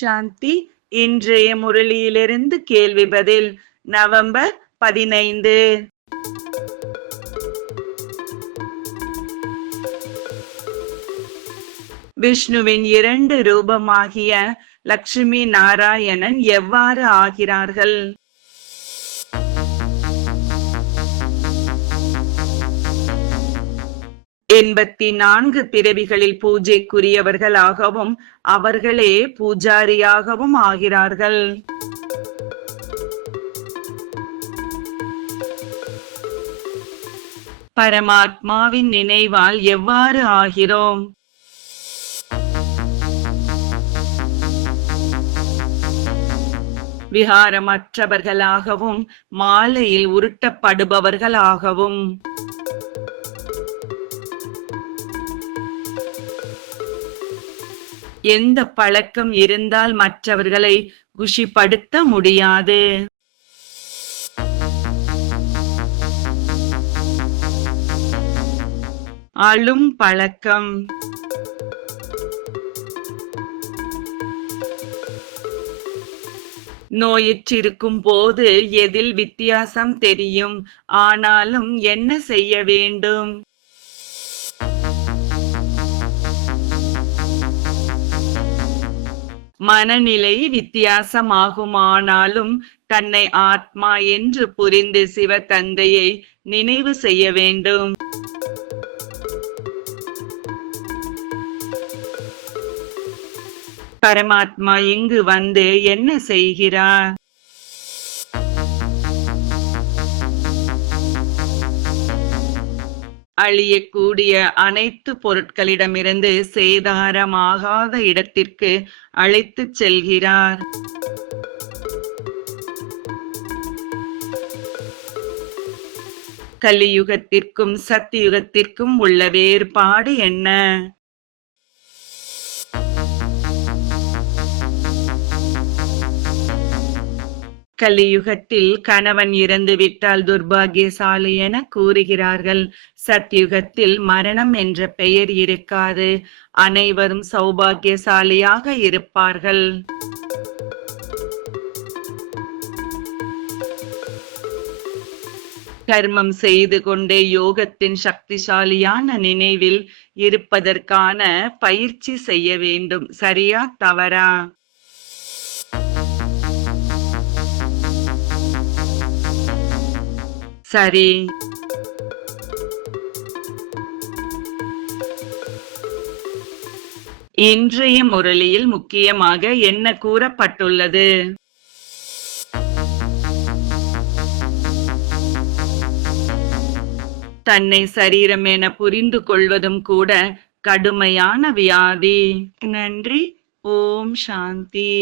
சாந்தி. இன்றைய முரளியிலிருந்து கேள்வி பதில். நவம்பர் 15. விஷ்ணுவின் 2 ரூபமாகிய லட்சுமி நாராயணன் எவ்வாறு ஆகிறார்கள்? எண்பத்தி 4 பிறவிகளில் பூஜைக்குரியவர்களாகவும் அவர்களே பூஜாரியாகவும் ஆகிறார்கள். பரமாத்மாவின் நினைவால் எவ்வாறு ஆகிறோம்? விகாரமற்றவர்களாகவும் மாலையில் உருட்டப்படுபவர்களாகவும். எந்த பழக்கம் இருந்தால் மற்றவர்களை குஷிப்படுத்த முடியாது? அழும் பழக்கம். நோயிற்றிருக்கும் போது எதில் வித்தியாசம் தெரியும்? ஆனாலும் என்ன செய்ய வேண்டும்? மனநிலை வித்தியாசமாகுமானாலும் தன்னை ஆத்மா என்று புரிந்து சிவ தந்தையை நினைவு செய்ய வேண்டும். பரமாத்மா இங்கு வந்து என்ன செய்கிறார்? அழியக்கூடிய அனைத்து பொருட்களிடமிருந்து சேதாரமாகாத இடத்திற்கு அழைத்துச் செல்கிறார். கலியுகத்திற்கும் சத்தியுகத்திற்கும் உள்ள வேறுபாடு என்ன? கலியுகத்தில் கணவன் இறந்து விட்டால் துர்பாகியசாலி என கூறுகிறார்கள். சத்யுகத்தில் மரணம் என்ற பெயர் இருக்காது. அனைவரும் சௌபாகியசாலியாக இருப்பார்கள். கர்மம் செய்து கொண்டே யோகத்தின் சக்திசாலியான நினைவில் இருப்பதற்கான பயிற்சி செய்ய வேண்டும். சரியா தவறா? சரி. இன்றைய முரளியில் முக்கியமாக என்ன கூறப்பட்டுள்ளது? தன்னை சரீரம் என புரிந்து கொள்வதும் கூட கடுமையான வியாதி. நன்றி. ஓம் சாந்தி.